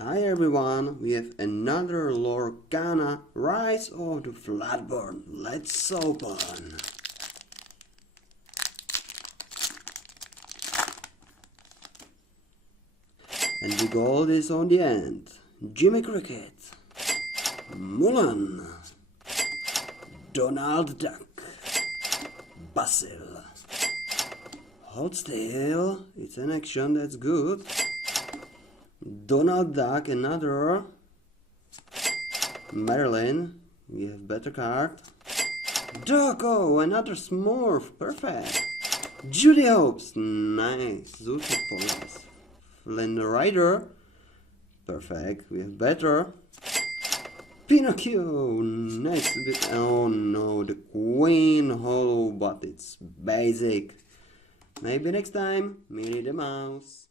Hi everyone, we have another Lorcana Rise of the Floodborn. Let's open. And the gold is on the end. Jimmy Cricket, Mulan, Donald Duck, Basil. Hold still, it's an action, that's good. Donald Duck, another. Marilyn, we have better card. Doggo, another Smurf, perfect. Judy Hopes, nice. Zuki Police. Flender Rider, perfect, we have better. Pinocchio, nice. Oh no, the Queen Hollow, but it's basic. Maybe next time, Minnie the Mouse.